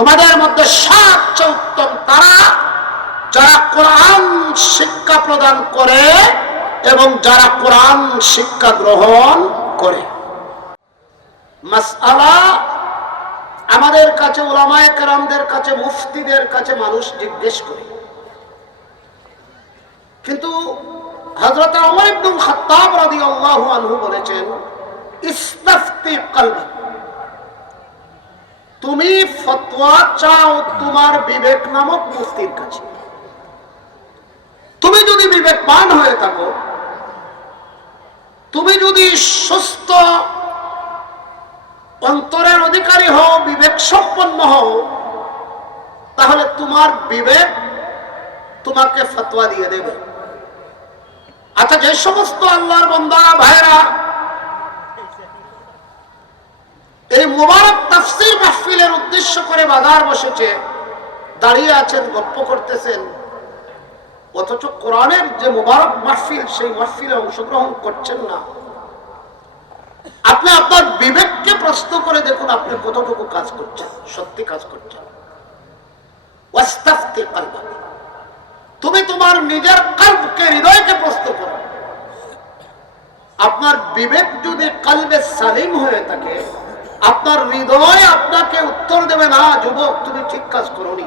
তোমাদের মধ্যে সবচেয়ে উত্তম তারা যারা কোরআন শিক্ষা প্রদান করে এবং যারা কোরআন শিক্ষা গ্রহণ করে। আমাদের কাছে ওলামায়ে কেরামদের কাছে, মুফতিদের কাছে মানুষ জিজ্ঞেস করে। কিন্তু হযরত ওমর ইবনে খাত্তাব রাদিয়াল্লাহু আনহু বলেছেন, ইস্তাফতি কলবা। তুমি ফতোয়া চাও তোমার বিবেক নামক মুফতির কাছে। তুমি যদি বিবেকবান হয়ে থাকো, তুমি যদি সুস্থ অন্তরের অধিকারী হও, বিবেক সম্পন্ন হও, তাহলে তোমার বিবেক তোমাকে ফতোয়া দিয়ে দেবে। আচ্ছা যে সমস্ত আল্লাহর বন্দা ভাইরা এই মাহফিলের উদ্দেশ্য করে বাজার বসেছে, দাঁড়িয়ে আছেন গল্প করতেছেন। অথচ কোরআনের যে মুবারক মাহফিল, সেই মাহফিলে অংশগ্রহণ করছেন না। আপনি আপনার বিবেককে প্রশ্ন করে দেখুন আপনি কতটুকু কাজ করছেন, সত্যি কাজ করছেন। তুমি তোমার নিজের কল্পকে হৃদয়কে প্রশ্ন করো। আপনার বিবেক যদি কলবে সালিম হয়ে থাকে আপনার হৃদয় আপনাকে উত্তর দেবে, না, যুবক, তুমি ঠিক কাজ করনি।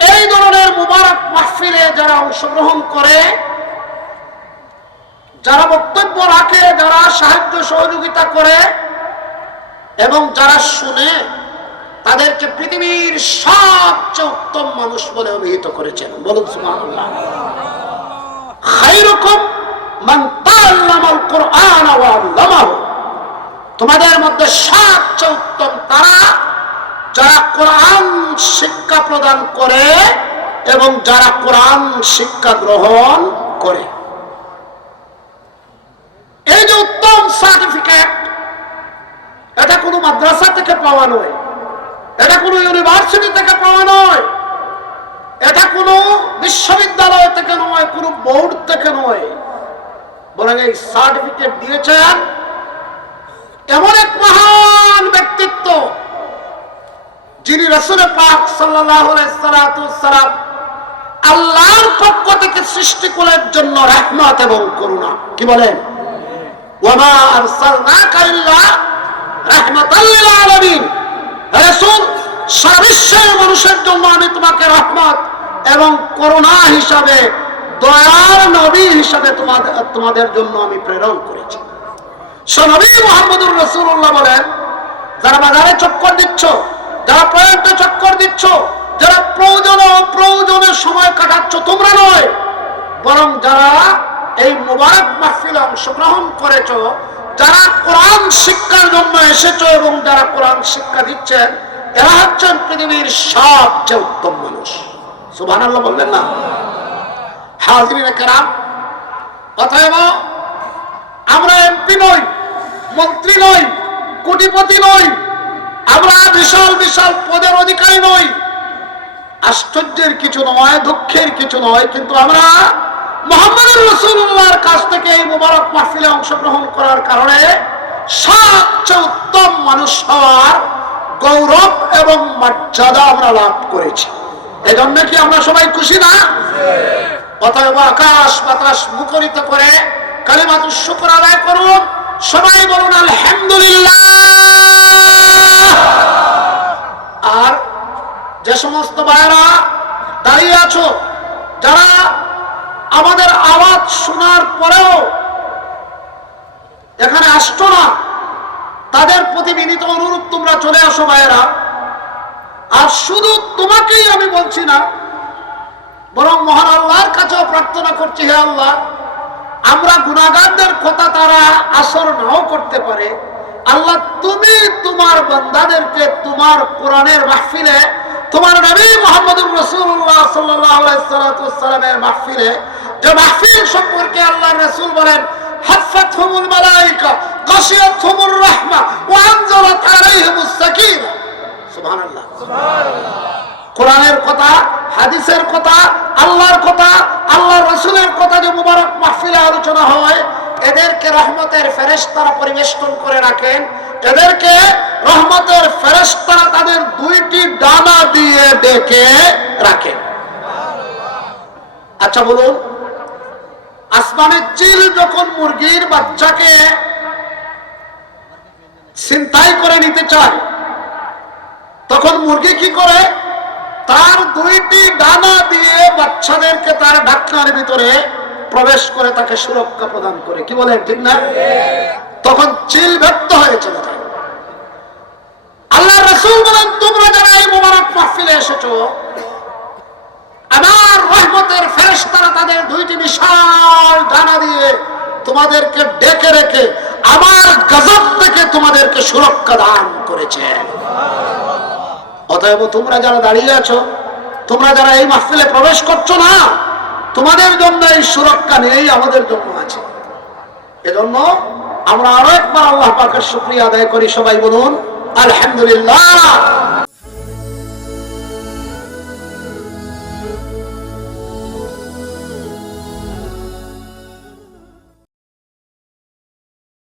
এই ধরনের মুবারক মাহফিলে যারা অংশগ্রহণ করে, যারা বক্তব্য রাখে, যারা সাহায্য সহযোগিতা করে এবং যারা শুনে, তাদেরকে পৃথিবীর সবচেয়ে উত্তম মানুষ বলে অভিহিত করেছেন। বলুন তোমাদের মধ্যে সবচেয়ে উত্তম তারা, যারা কোরআন শিক্ষা প্রদান করে এবং যারা কোরআন শিক্ষা গ্রহণ করে। এই যে উত্তম সার্টিফিকেট, এটা কোনো মাদ্রাসা থেকে পাওয়া নয়। এটা কোনো ইউনিভার্সিটি থেকে পাওয়া নয়। এটা কোনো বিশ্ববিদ্যালয় থেকে নয়, কোনো বোর্ড থেকে নয়। বরং এই সার্টিফিকেট দিয়েছেন এমন এক মহান ব্যক্তিত্ব, যিনি রসুল পাক সাল্লাম আল্লাহর পক্ষ থেকে সৃষ্টিকুলের জন্য রহমত এবং করুণা। কি বলেন? ইল্লা রাহমাতাল লিল আলামিন। সারা বিশ্বের মানুষের জন্য আমি তোমাকে রহমত এবং করুণা হিসাবে, দয়ার নবী হিসাবে তোমাদের তোমাদের জন্য আমি প্রেরণ করেছি। সনবী মোহাম্মদুর রসুল্লাহ বলেন, যারা বাজারে চক্কর দিচ্ছ, যারা প্রয়োজনে চক্কর দিচ্ছ, যারা প্রয়োজন সময় কাটাচ্ছ, তোমরা নয়, বরং যারা এই মুবারক মাহফিলে অংশগ্রহণ করেছ, যারা কোরআন শিক্ষার জন্য এসেছ এবং যারা কোরআন শিক্ষা দিচ্ছেন এরা হচ্ছেন পৃথিবীর সবচেয়ে উত্তম মানুষ। সুবাহ বললেন না? হাজির আমরা এমপি নই, মন্ত্রী নই, কোটিপতি নই, আমরা বিশাল বিশাল পদের অধিকারী নই। আশ্চর্যের কিছু নয়, দুঃখের কিছু নয়, কিন্তু আমরা মোহাম্মদ রসুল্লাহর কাছ থেকে এই মুবারক অংশগ্রহণ করার কারণে সবচেয়ে উত্তম মানুষ হওয়ার গৌরব এবং মর্যাদা আমরা লাভ করেছি। এজন্য কি আমরা সবাই খুশি না? অতএব আকাশ বাতাস মুখরিত করে কালিমাতু শুকর আদায় করুন। সবাই বলুন, আলহামদুলিল্লাহ। আর যে সমস্ত ভাইরা দাঁড়িয়ে আছো, যারা আমাদের আওয়াজ শোনার পরেও এখানে আসতো না তাদের প্রতি বিনীত অনুরোধ তোমরা চলে আসো, ভাইয়েরা। আর শুধু তোমাকেই আমি বলছি না, বরং মহান আল্লাহর কাছেও প্রার্থনা করছি, হে আল্লাহ, আমরা গুণাগারদের কথা তারা আসর নাও করতে পারে। আল্লাহ, তুমি তোমার বান্দাদেরকে তোমার কোরআনের মাহফিলে, তোমার নবী মোহাম্মদুর রসুল্লাহ সাল্লামের মাহফিলে, যে মাহফিল সম্পর্কে আল্লাহ রসুল বলেন হাফাতহুমুল মালাইকা গাশিয়াতহুমুর রাহমা, ওয়া আনজালাত আলাইহিমুস সাকিনা। সুবহানাল্লাহ। কোরআনের কথা, হাদিসের কথা, আল্লাহর কথা, আল্লাহ রসুলের কথা যে মুবারক মাহফিলে আলোচনা হয়, এদেরকে রহমতের ফেরেশতারা পরিবেষ্টন করে রাখেন। এদেরকে রহমতের ফেরেশতারা তাদের দুইটি ডানা দিয়ে ডেকে রাখেন। আচ্ছা বলুন আসমানের চিল যখন মুরগির বাচ্চাকে ছিনতাই করে নিতে চায়, তখন মুরগি কি করে? তার দুইটি ডানা দিয়ে বাচ্চাদেরকে তার ঢাকনার ভিতরে প্রবেশ করে তাকে সুরক্ষা প্রদান করে। কি বলেন, ঠিক না? তখন চিল ব্যক্ত হয়ে চলে যায়। আল্লাহ রসুল বলেন, তোমরা যারা এই মোবারক মাহফিলে এসেছ, আমার রহমতের ফেরেশতারা তাদের দুইটি বিশাল ডানা দিয়ে তোমাদেরকে ডেকে রেখে আমার গজব থেকে তোমাদেরকে সুরক্ষা দান করেছেন অতএব তোমরা যারা দাঁড়িয়ে আছো, তোমরা যারা এই মাহফিলে প্রবেশ করছ না, তোমাদের জন্য এই সুরক্ষা নেই, আমাদের জন্য আছে। এজন্য আমরা আরও একবার আল্লাহ পাকের শুক্রিয়া আদায় করি, সবাই বলুন, আলহামদুলিল্লাহ।